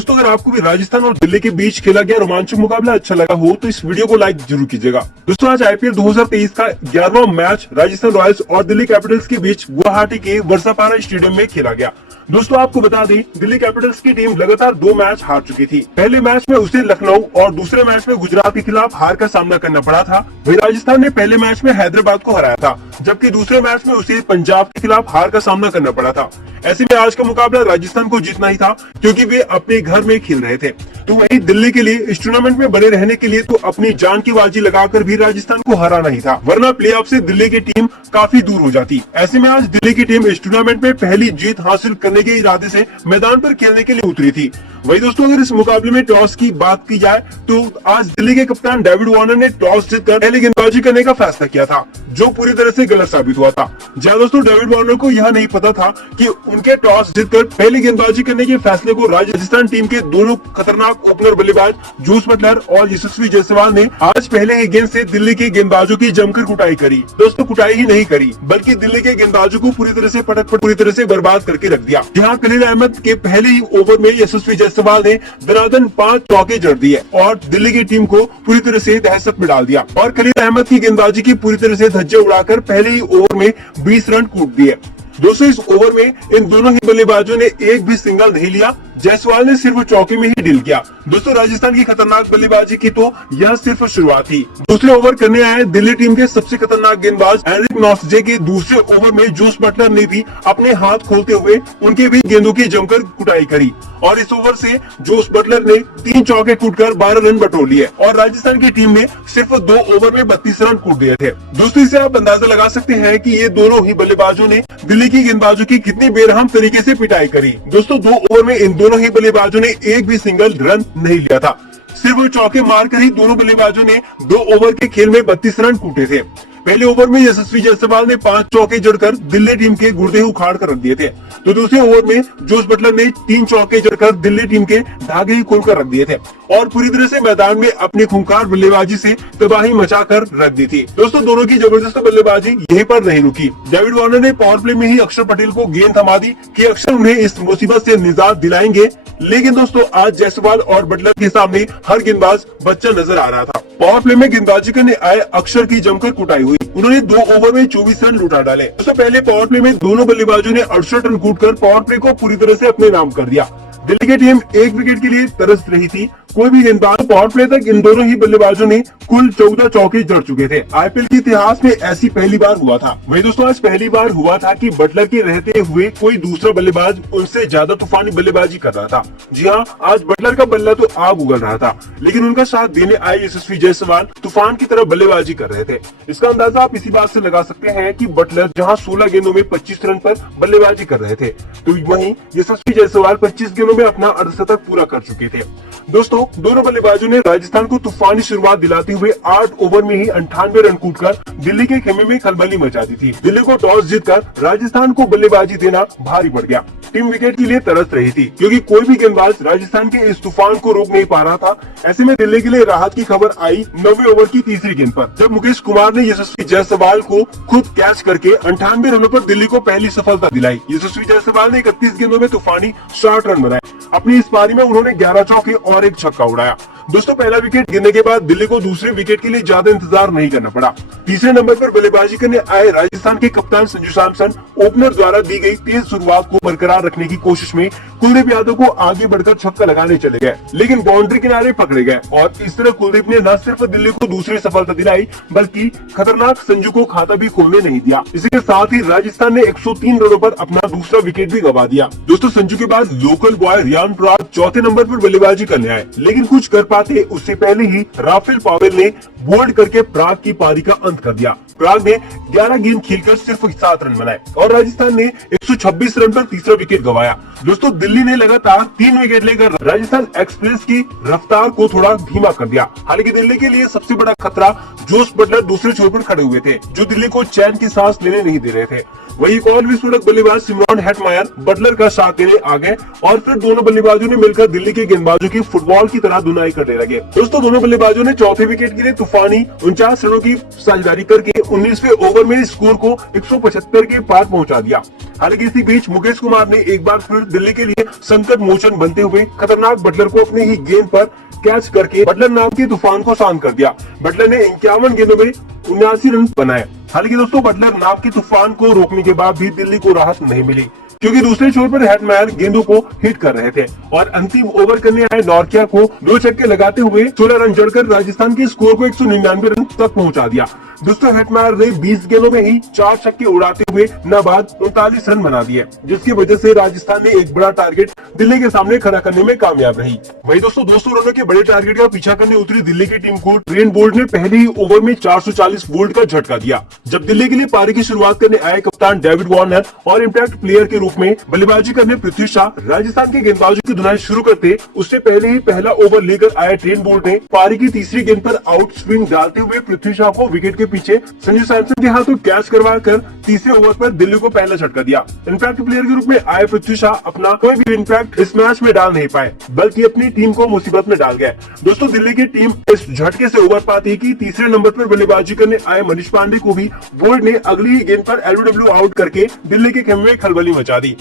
दोस्तों अगर आपको भी राजस्थान और दिल्ली के बीच खेला गया रोमांचक मुकाबला अच्छा लगा हो तो इस वीडियो को लाइक जरूर कीजिएगा। दोस्तों आज आईपीएल 2023 का 11वां मैच राजस्थान रॉयल्स और दिल्ली कैपिटल्स के बीच गुवाहाटी के वर्षापारा स्टेडियम में खेला गया। दोस्तों आपको बता दें दिल्ली कैपिटल्स की टीम लगातार 2 मैच हार चुकी थी। पहले मैच में उसे लखनऊ और दूसरे मैच में गुजरात के खिलाफ हार का सामना करना पड़ा था। वहीं राजस्थान ने पहले मैच में हैदराबाद को हराया था, जबकि दूसरे मैच में उसे पंजाब के खिलाफ हार का सामना करना पड़ा था। ऐसे में आज का मुकाबला राजस्थान को जीतना ही था क्योंकि वे अपने घर में खेल रहे थे। तो वहीं दिल्ली के लिए इस टूर्नामेंट में बने रहने के लिए तो अपनी जान की बाजी लगाकर भी राजस्थान को हराना ही था, वरना प्लेऑफ से दिल्ली की टीम काफी दूर हो जाती। ऐसे में आज दिल्ली की टीम इस टूर्नामेंट में पहली जीत हासिल करने के इरादे से मैदान पर खेलने के लिए उतरी थी। वही दोस्तों अगर इस मुकाबले में टॉस की बात की जाए तो आज दिल्ली के कप्तान डेविड वार्नर ने टॉस जीतकर पहले गेंदबाजी करने का फैसला किया था, जो पूरी तरह से गलत साबित हुआ था। जहां दोस्तों डेविड वार्नर को यह नहीं पता था कि उनके टॉस जीतकर पहले गेंदबाजी करने के फैसले को राजस्थान टीम के दोनों खतरनाक ओपनर बल्लेबाज जोस बटलर और यशस्वी जायसवाल ने आज पहले ही गेंद से दिल्ली के गेंदबाजों की जमकर कुटाई करी। दोस्तों कुटाई ही नहीं करी बल्कि दिल्ली के गेंदबाजों को पूरी तरह से पूरी तरह से बर्बाद करके रख दिया। जहां खलील अहमद के पहले ही ओवर में यशस्वी जायसवाल ने दनादन 5 चौके जड़ दिए और दिल्ली की टीम को पूरी तरह से दहशत में डाल दिया और खलील अहमद की गेंदबाजी की पूरी तरह से धज्जे उड़ाकर पहले ही ओवर में 20 रन कूट दिए। दोस्तों इस ओवर में इन दोनों ही बल्लेबाजों ने एक भी सिंगल नहीं लिया। जायसवाल ने सिर्फ चौके में ही डील किया। दोस्तों राजस्थान की खतरनाक बल्लेबाजी की तो यह सिर्फ शुरुआत थी। दूसरे ओवर करने आए दिल्ली टीम के सबसे खतरनाक गेंदबाज एनरिक नॉर्थजे के दूसरे ओवर में जोस बटलर ने भी अपने हाथ खोलते हुए उनके भी गेंदों की जमकर कुटाई करी और इस ओवर से जोस बटलर ने 3 चौके कूटकर 12 रन बटोर लिए और राजस्थान की टीम ने सिर्फ 2 ओवर में 32 रन कूट दिए थे। दोस्तों इससे आप अंदाजा लगा सकते हैं कि ये दोनों ही बल्लेबाजों ने दिल्ली की गेंदबाजों की कितनी बेरहम तरीके से पिटाई करी। दोस्तों 2 ओवर में इन दोनों ही बल्लेबाजों ने एक भी सिंगल रन नहीं लिया था। सिर्फ चौके मारकर ही दोनों बल्लेबाजों ने 2 ओवर के खेल में 32 रन कूटे थे। पहले ओवर में यशस्वी जायसवाल ने 5 चौके जड़कर दिल्ली टीम के गुर्दे उखाड़ कर रख दिए थे, तो दूसरे ओवर में जोस बटलर ने 3 चौके जड़कर दिल्ली टीम के धागे ही खोलकर रख दिए थे और पूरी तरह से मैदान में अपनी खूंखार बल्लेबाजी से तबाही मचाकर रख दी थी। दोस्तों दोनों की जबरदस्त बल्लेबाजी यहीं पर नहीं रुकी। डेविड वार्नर ने पावर प्ले में ही अक्षर पटेल को गेंद थमा दी कि अक्षर उन्हें इस मुसीबत से निजात दिलाएंगे, लेकिन दोस्तों आज जायसवाल और बटलर के सामने हर गेंदबाज बच्चा नजर आ रहा था। पावर प्ले में गेंदबाजी करने आए अक्षर की जमकर कुटाई हुई। उन्होंने 2 ओवर में 24 रन लुटा डाले। उससे पहले पावर प्ले में दोनों बल्लेबाजों ने 68 रन कूटकर पावर प्ले को पूरी तरह से अपने नाम कर दिया। दिल्ली की टीम एक विकेट के लिए तरस रही थी। कोई भी गेंदबाज पावर प्ले तक इन दोनों ही बल्लेबाजों ने कुल 14 चौके जड़ चुके थे। आईपीएल के इतिहास में ऐसी पहली बार हुआ था। वही दोस्तों आज पहली बार हुआ था कि बटलर के रहते हुए कोई दूसरा बल्लेबाज उनसे ज्यादा तूफानी बल्लेबाजी कर रहा था। जी हाँ, आज बटलर का बल्ला तो आग उगल रहा था, लेकिन उनका साथ देने आए यशस्वी जायसवाल तूफान की तरह बल्लेबाजी कर रहे थे। इसका अंदाजा आप इसी बात से लगा सकते हैं कि बटलर जहाँ 16 गेंदों में 25 रन पर बल्लेबाजी कर रहे थे, तो वहीं यशस्वी जायसवाल 25 गेंदों में अपना अर्धशतक पूरा कर चुके थे। दोस्तों दोनों बल्लेबाजों ने राजस्थान को तूफानी शुरुआत दिलाते हुए 8 ओवर में ही 98 रन कूटकर दिल्ली के खेमे में खलबली मचा दी थी। दिल्ली को टॉस जीतकर राजस्थान को बल्लेबाजी देना भारी पड़ गया। टीम विकेट के लिए तरस रही थी क्योंकि कोई भी गेंदबाज राजस्थान के इस तूफान को रोक नहीं पा रहा था। ऐसे में दिल्ली के लिए राहत की खबर आई 9वें ओवर की तीसरी गेंद पर, जब मुकेश कुमार ने यशस्वी जायसवाल को खुद कैच करके 98 रनों पर दिल्ली को पहली सफलता दिलाई। यशस्वी जायसवाल ने 31 गेंदों में तूफानी 60 रन बनाए। अपनी इस पारी में उन्होंने 11 चौके और 1 छक्का उड़ाया। दोस्तों पहला विकेट गिरने के बाद दिल्ली को दूसरे विकेट के लिए ज्यादा इंतजार नहीं करना पड़ा। तीसरे नंबर पर बल्लेबाजी करने आए राजस्थान के कप्तान संजू सैमसन ओपनर द्वारा दी गई तेज शुरुआत को बरकरार रखने की कोशिश में कुलदीप यादव को आगे बढ़कर छक्का लगाने चले गए, लेकिन बाउंड्री किनारे पकड़े गए और इस तरह कुलदीप ने न सिर्फ दिल्ली को दूसरी सफलता दिलाई बल्कि खतरनाक संजू को खाता भी खोलने नहीं दिया। इसी के साथ ही राजस्थान ने 103 रनों पर अपना दूसरा विकेट भी गंवा दिया। दोस्तों संजू के बाद लोकल बॉय रियान पराग चौथे नंबर पर बल्लेबाजी करने आए, लेकिन कुछ कर पाते उससे पहले ही राफेल पावेल ने बोल्ड करके प्राग की पारी का अंत कर दिया। प्राग ने 11 गेंद खेलकर सिर्फ 7 रन बनाए और राजस्थान ने 126 रन पर तीसरा विकेट गंवाया। दोस्तों दिल्ली ने लगातार 3 विकेट लेकर राजस्थान एक्सप्रेस की रफ्तार को थोड़ा धीमा कर दिया। हालांकि दिल्ली के लिए सबसे बड़ा खतरा जोस बटलर दूसरे छोर पर खड़े हुए थे, जो दिल्ली को चैन की सांस लेने नहीं दे रहे थे। वही एक और विस्फोटक बल्लेबाज सिमरॉन हेटमायर बटलर का साथ देने आ गए और फिर दोनों बल्लेबाजों ने मिलकर दिल्ली के गेंदबाजों की फुटबॉल की तरह धुनाई करने लगे। दोस्तों दोनों बल्लेबाजों ने चौथे विकेट के लिए तूफानी 49 रनों की साझेदारी करके 19वें ओवर में स्कोर को 175 के पार पहुंचा दिया। हालांकि इसी बीच मुकेश कुमार ने एक बार फिर दिल्ली के लिए संकट मोचन बनते हुए खतरनाक बटलर को अपने ही गेंद पर कैच करके बटलर नाम के तूफान को शांत कर दिया। बटलर ने 51 गेंदों में 79 रन बनाए। हालांकि दोस्तों बटलर नाम के तूफान को रोकने के बाद भी दिल्ली को राहत नहीं मिली, क्योंकि दूसरे छोर पर हेटमायर गेंदों को हिट कर रहे थे और अंतिम ओवर करने आए नॉर्किया को 2 छक्के लगाते हुए 16 रन जड़कर राजस्थान के स्कोर को 199 रन तक पहुंचा दिया। दोस्तों हेटमायर ने 20 गेंदों में ही 4 छक्के उड़ाते हुए नाबाद 39 रन बना दिए, जिसकी वजह से राजस्थान ने एक बड़ा टारगेट दिल्ली के सामने खड़ा करने में कामयाब रही। वही दोस्तों 200 रनों के बड़े टारगेट का पीछा करने उतरी दिल्ली की टीम को ट्रेंट बोल्ट ने पहले ही ओवर में 440 वोल्ट का झटका दिया। जब दिल्ली के लिए पारी की शुरुआत करने आए कप्तान डेविड वार्नर और इम्पैक्ट प्लेयर के रूप में बल्लेबाजी करने पृथ्वी शाह राजस्थान के गेंदबाजों की धुनाई शुरू करते, उससे पहले ही पहला ओवर लेकर आए ट्रेंट बोल्ट ने पारी की तीसरी गेंद पर आउट स्विंग डालते हुए पृथ्वी शाह को विकेट के पीछे संजू सैमसन के हाथों कैच करवा कर तीसरे ओवर पर दिल्ली को पहला झटका दिया। इम्पैक्ट प्लेयर के रूप में आए पृथ्वी शाह अपना कोई भी इम्पैक्ट इस मैच में डाल नहीं पाए, बल्कि अपनी टीम को मुसीबत में डाल गए। दोस्तों दिल्ली की टीम इस झटके से उबर पाती कि तीसरे नंबर पर बल्लेबाजी करने आए मनीष पांडे को भी बोल्ट ने अगली ही गेंद पर एलबीडब्ल्यू आउट करके दिल्ली के खेमे में खलबली मचा दी।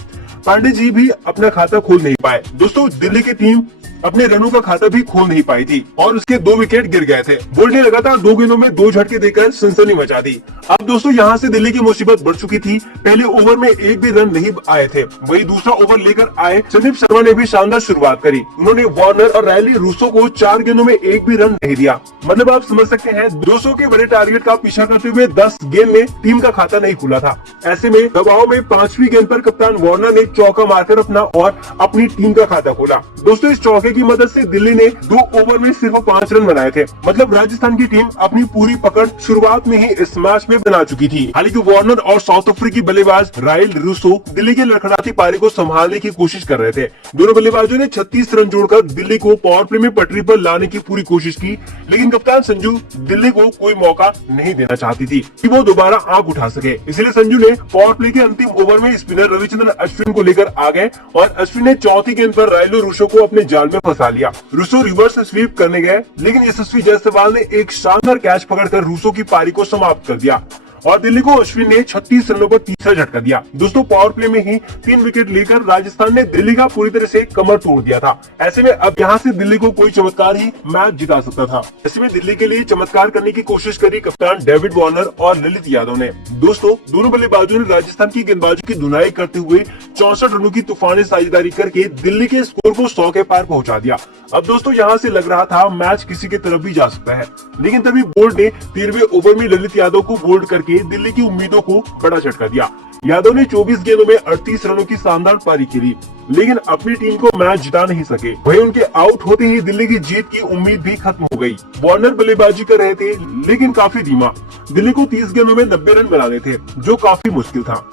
पांडे जी भी अपना खाता खोल नहीं पाए। दोस्तों दिल्ली की टीम अपने रनों का खाता भी खोल नहीं पाई थी और उसके 2 विकेट गिर गए थे। बोल्ट ने लगातार 2 गेंदों में 2 झटके देकर सनसनी मचा दी। अब दोस्तों यहाँ से दिल्ली की मुसीबत बढ़ चुकी थी। पहले ओवर में एक भी रन नहीं आए थे, वही दूसरा ओवर लेकर आए संदीप शर्मा ने भी शानदार शुरुआत करी। उन्होंने वार्नर और रायली रूसो को 4 गेंदों में एक भी रन नहीं दिया। मतलब आप समझ सकते हैं 200 के बड़े टारगेट का पीछा करते हुए 10 गेंद में टीम का खाता नहीं खुला था। ऐसे में दबाव में 5वीं गेंद पर कप्तान वार्नर ने चौका मारकर अपना और अपनी टीम का खाता खोला। दोस्तों इस चौके की मदद से दिल्ली ने 2 ओवर में सिर्फ 5 रन बनाए थे। मतलब राजस्थान की टीम अपनी पूरी पकड़ शुरुआत में ही इस मैच में बना चुकी थी। हालांकि वार्नर और साउथ अफ्रीकी बल्लेबाज राइल रूसो दिल्ली की लड़खड़ाती पारी को संभालने की कोशिश कर रहे थे। दोनों बल्लेबाजों ने 36 रन जोड़कर दिल्ली को पावर प्ले में पटरी पर लाने की पूरी कोशिश की, लेकिन कप्तान संजू दिल्ली को कोई मौका नहीं देना चाहती थी कि वो दोबारा आंख उठा सके। इसलिए संजू ने पावर प्ले के अंतिम ओवर में स्पिनर रविचंद्रन अश्विन को लेकर आ गए और अश्विन ने चौथी गेंद पर रायलो रूसो को अपने जाल में फंसा लिया। रूसो रिवर्स स्वीप करने गए, लेकिन यशस्वी जायसवाल ने एक शानदार कैच पकड़कर रूसो की पारी को समाप्त कर दिया और दिल्ली को अश्विन ने 36 रनों पर तीसरा झटका दिया। दोस्तों पावर प्ले में ही 3 विकेट लेकर राजस्थान ने दिल्ली का पूरी तरह से कमर तोड़ दिया था। ऐसे में अब यहाँ से दिल्ली को कोई चमत्कार ही मैच जिता सकता था। ऐसे में दिल्ली के लिए चमत्कार करने की कोशिश करी कप्तान डेविड वार्नर और ललित यादव ने। दोस्तों दोनों बल्लेबाजों ने राजस्थान की गेंदबाजी की धुनाई करते हुए 64 रनों की तूफानी साझेदारी करके दिल्ली के स्कोर को 100 के पार पहुंचा दिया। अब दोस्तों यहाँ से लग रहा था मैच किसी की तरफ भी जा सकता है, लेकिन तभी बोल्ट ने 13वें ओवर में ललित यादव को बोल्ड करके दिल्ली की उम्मीदों को बड़ा झटका दिया। यादव ने 24 गेंदों में 38 रनों की शानदार पारी खेली, लेकिन अपनी टीम को मैच जिता नहीं सके। वहीं उनके आउट होते ही दिल्ली की जीत की उम्मीद भी खत्म हो गई। वार्नर बल्लेबाजी कर रहे थे, लेकिन काफी धीमा। दिल्ली को 30 गेंदों में 90 रन बनाने थे, जो काफी मुश्किल था।